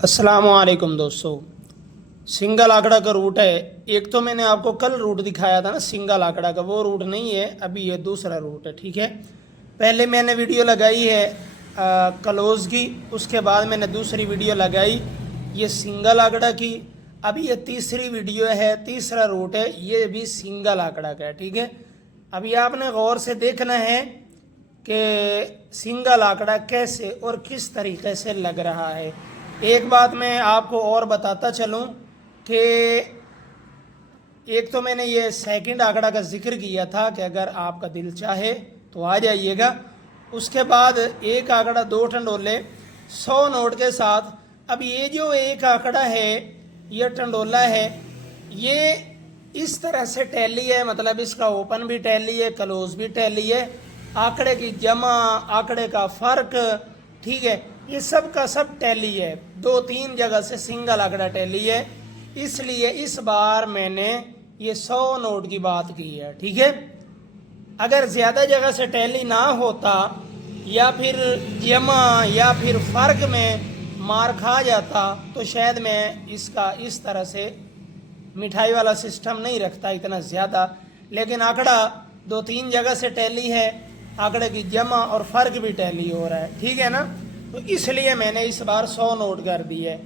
अस्सलामुअलैकुम दोस्तों। सिंगल आंकड़ा का रूट है। एक तो मैंने आपको कल रूट दिखाया था ना सिंगल आंकड़ा का, वो रूट नहीं है, अभी ये दूसरा रूट है। ठीक है, पहले मैंने वीडियो लगाई है क्लोज की, उसके बाद मैंने दूसरी वीडियो लगाई ये सिंगल आंकड़ा की। अभी ये तीसरी वीडियो है, तीसरा रूट है, ये भी सिंगल आंकड़ा का है। ठीक है, अभी आपने गौर से देखना है कि सिंगल आंकड़ा कैसे और किस तरीके से लग रहा है। एक बात मैं आपको और बताता चलूं कि एक तो मैंने ये सेकंड आंकड़ा का जिक्र किया था कि अगर आपका दिल चाहे तो आ जाइएगा। उसके बाद एक आंकड़ा दो टंडोले 100 नोट के साथ। अब ये जो एक आंकड़ा है, ये टंडोला है, ये इस तरह से टैली है, मतलब इसका ओपन भी टैली है, क्लोज भी टैली है, आंकड़े की जमा, आंकड़े का फर्क, ठीक है, ये सब का सब टैली है। 2-3 जगह से सिंगल आंकड़ा टैली है, इसलिए इस बार मैंने ये 100 नोट की बात की है। ठीक है, अगर ज़्यादा जगह से टैली ना होता या फिर जमा या फिर फ़र्क में मार खा जाता तो शायद मैं इसका इस तरह से मिठाई वाला सिस्टम नहीं रखता इतना ज़्यादा। लेकिन आंकड़ा 2-3 जगह से टैली है, आंकड़े की जमा और फ़र्क भी टैली हो रहा है। ठीक है ना, तो इसलिए मैंने इस बार 100 नोट कर दी है।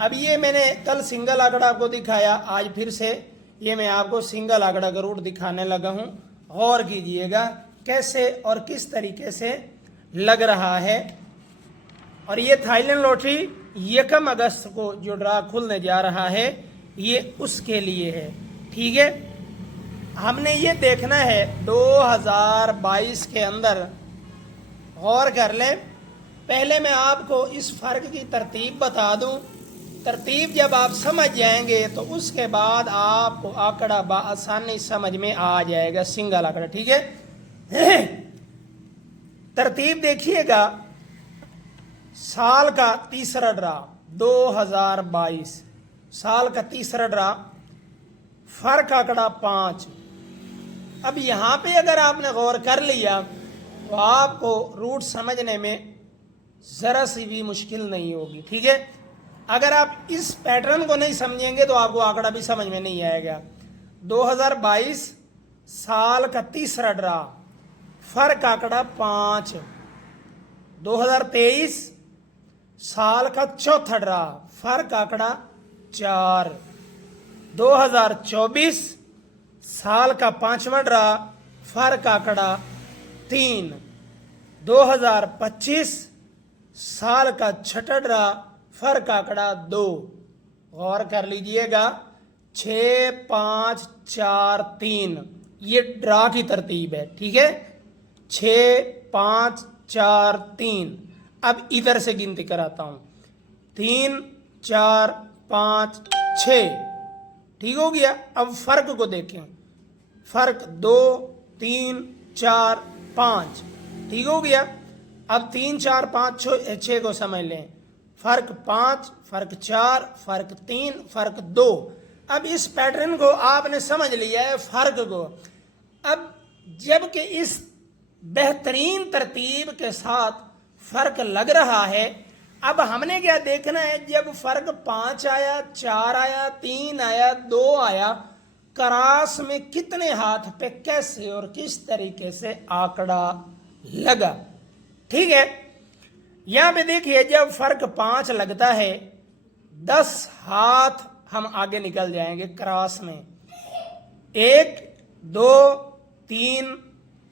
अब ये मैंने कल सिंगल आंकड़ा आपको दिखाया, आज फिर से ये मैं आपको सिंगल आंकड़ा का रूट दिखाने लगा हूँ। गौर कीजिएगा कैसे और किस तरीके से लग रहा है। और ये थाईलैंड लॉटरी 1 अगस्त को जो ड्रा खुलने जा रहा है ये उसके लिए है। ठीक है, हमने ये देखना है 2022 के अंदर। गौर कर लें, पहले मैं आपको इस फर्क की तरतीब बता दूं। तरतीब जब आप समझ जाएंगे तो उसके बाद आपको आंकड़ा आसानी समझ में आ जाएगा, सिंगल आंकड़ा। ठीक है, तरतीब देखिएगा। साल का तीसरा ड्रा 2022, साल का तीसरा ड्रा, फर्क आंकड़ा 5। अब यहाँ पे अगर आपने गौर कर लिया तो आपको रूट समझने में ज़रा सी भी मुश्किल नहीं होगी। ठीक है, अगर आप इस पैटर्न को नहीं समझेंगे तो आपको आंकड़ा भी समझ में नहीं आएगा। 2022 साल का तीसरा ड्रा, फर्क आंकड़ा 5। 2023 साल का चौथा ड्रा, फर्क आंकड़ा 4। 2024 साल का 5वां ड्रा, फर्क आंकड़ा 3। 2025 साल का 6ठा ड्रा, फर्क आंकड़ा 2। गौर कर लीजिएगा, 6, 5, 4, 3 ये ड्रा की तरतीब है। ठीक है, 6, 5, 4, 3। अब इधर से गिनती कराता हूं, 3, 4, 5, 6। ठीक हो गया। अब फर्क को देखें, फर्क 2, 3, 4, 5। ठीक हो गया। अब 3, 4, 5, 6 को समझ लें। फर्क 5, फर्क 4, फर्क 3, फर्क 2। अब इस पैटर्न को आपने समझ लिया है, फर्क को। अब जबकि इस बेहतरीन तरतीब के साथ फर्क लग रहा है, अब हमने क्या देखना है, जब फर्क 5 आया, 4 आया, 3 आया, 2 आया, क्रास में कितने हाथ पे कैसे और किस तरीके से आंकड़ा लगा। ठीक है, यहां पे देखिए, जब फर्क 5 लगता है 10 हाथ हम आगे निकल जाएंगे क्रॉस में। 1, 2, 3,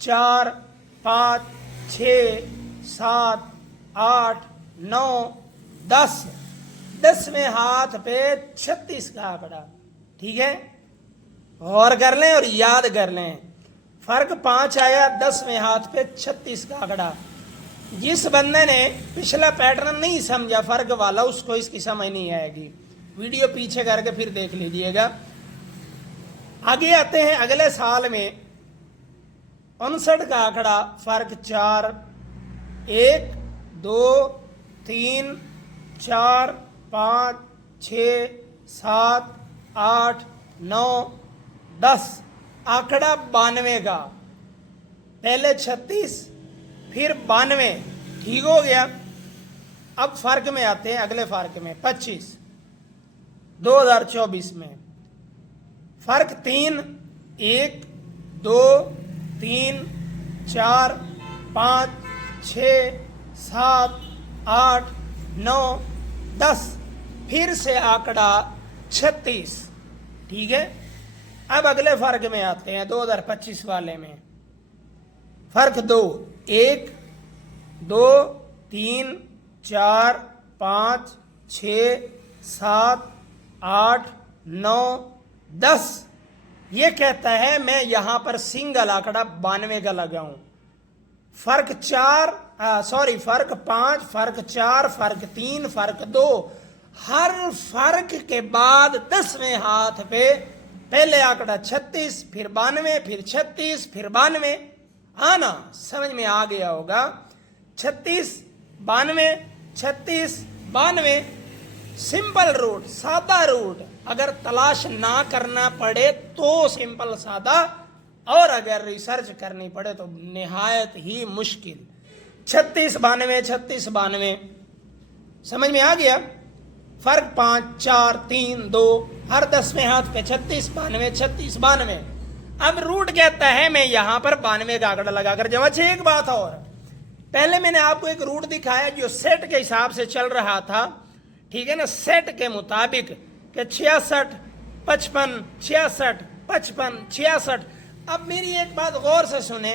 4, 5, 6, 7, 8, 9, 10। 10वें हाथ पे 36 का आंकड़ा। ठीक है, गौर कर लें और याद कर लें, फर्क 5 आया, 10वें हाथ पे 36 का आंकड़ा। जिस बंदे ने पिछला पैटर्न नहीं समझा फर्क वाला, उसको इसकी समझ नहीं आएगी। वीडियो पीछे करके फिर देख लीजिएगा। आगे आते हैं अगले साल में 59 का आंकड़ा, फर्क 4। 1, 2, 3, 4, 5, 6, 7, 8, 9, 10 आंकड़ा 92 का। पहले 36 फिर 92। ठीक हो गया। अब फर्क में आते हैं, अगले फर्क में 25 2024 में फर्क 3 1 2 3 4 5 6 7 8 9 10, फिर से आंकड़ा 36। ठीक है, अब अगले फर्क में आते हैं 2025 वाले में। फर्क 2 1 2 3 4 5 6 7 8 9 10, ये कहता है मैं यहां पर सिंगल आंकड़ा 92 का लगाऊं। फर्क 5, फर्क 4, फर्क 3, फर्क 2, हर फर्क के बाद 10वें हाथ पे पहले आंकड़ा 36, फिर 92, फिर 36, फिर 92। आना समझ में आ गया होगा। 36 92 36 92, सिंपल रूट, सादा रूट। अगर तलाश ना करना पड़े तो सिंपल सादा, और अगर रिसर्च करनी पड़े तो निहायत ही मुश्किल। 36 92 36 92 समझ में आ गया। फर्क 5 4 3 2, हर 10वें हाथ पे 36 92 36 92। अब रूट कहता है मैं यहां पर 92 का आंकड़ा लगाकर जमा। एक बात और, पहले मैंने आपको एक रूट दिखाया जो सेट के हिसाब से चल रहा था, ठीक है ना, सेट के मुताबिक कि 66 55 66 55 66। अब मेरी एक बात गौर से सुने,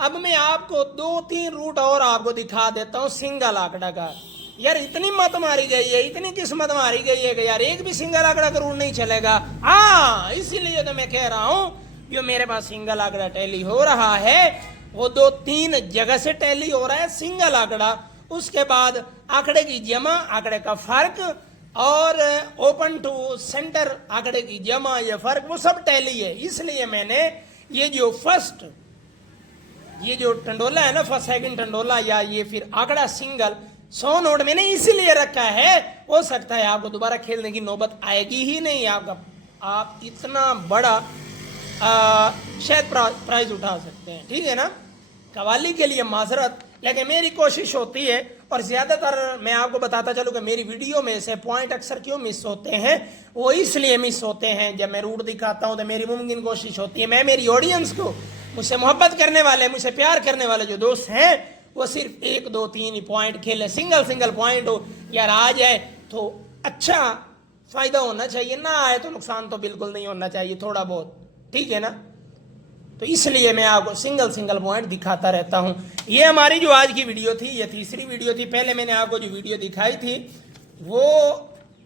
अब मैं आपको 2-3 रूट और आपको दिखा देता हूं सिंगल आंकड़ा का। यार इतनी मत मारी गई है, इतनी किस्मत मारी गई है कि यार एक भी सिंगल आंकड़ा का रूट नहीं चलेगा। हाँ, इसीलिए तो मैं कह रहा हूं जो मेरे पास सिंगल आंकड़ा टैली हो रहा है वो 2-3 जगह से टैली हो रहा है सिंगल आंकड़ा। उसके बाद आंकड़े की जमा, आंकड़े का फर्क, और ओपन टू सेंटर आंकड़े की जमा या फर्क, वो सब टैली है। इसलिए मैंने ये जो टंडोला है ना, फर्स्ट सेकंड टंडोला, या ये फिर आंकड़ा सिंगल 100 नोट मैंने इसीलिए रखा है। हो सकता है आपको दोबारा खेलने की नौबत आएगी ही नहीं, आप इतना बड़ा शायद प्राइज उठा सकते हैं। ठीक है ना, कवाली के लिए माजरत, लेकिन मेरी कोशिश होती है। और ज्यादातर मैं आपको बताता चलूं कि मेरी वीडियो में से पॉइंट अक्सर क्यों मिस होते हैं, वो इसलिए मिस होते हैं जब मैं रूट दिखाता हूं तो मेरी मुमकिन कोशिश होती है मैं मेरी ऑडियंस को, मुझसे मोहब्बत करने वाले, मुझसे प्यार करने वाले जो दोस्त हैं, वो सिर्फ 1 2 3 पॉइंट खेले, सिंगल पॉइंट हो यार, आ जाए तो अच्छा फायदा होना चाहिए, ना आए तो नुकसान तो बिल्कुल नहीं होना चाहिए, थोड़ा बहुत। ठीक है ना, तो इसलिए मैं आपको सिंगल पॉइंट दिखाता रहता हूं। ये हमारी जो आज की वीडियो थी, ये तीसरी वीडियो थी। पहले मैंने आपको जो वीडियो दिखाई थी वो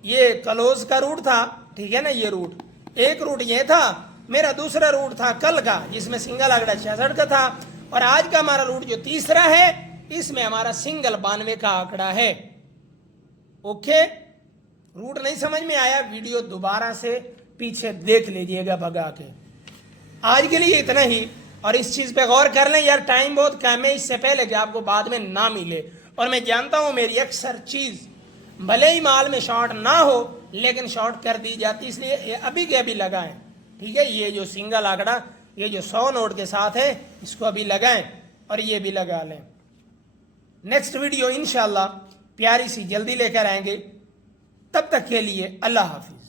ये क्लोज का रूट था। ठीक है ना, ये रूट, एक रूट ये था मेरा, दूसरा रूट था कल का जिसमें सिंगल आंकड़ा 66 का था, और आज का हमारा रूट जो तीसरा है इसमें हमारा सिंगल 92 का आंकड़ा है। ओके, रूट नहीं समझ में आया, वीडियो दोबारा से पीछे देख लीजिएगा भगा के। आज के लिए इतना ही, और इस चीज पे गौर कर लें यार, टाइम बहुत कम है, इससे पहले कि आपको बाद में ना मिले। और मैं जानता हूं मेरी अक्सर चीज भले ही माल में शॉर्ट ना हो लेकिन शॉर्ट कर दी जाती, इसलिए अभी के अभी लगाएं। ठीक है, ये जो सिंगल आंकड़ा, ये जो 100 नोट के साथ है, इसको अभी लगाएं और ये भी लगा लें। नेक्स्ट वीडियो इंशाल्लाह प्यारी सी जल्दी लेकर आएंगे, तब तक के लिए अल्लाह हाफिज।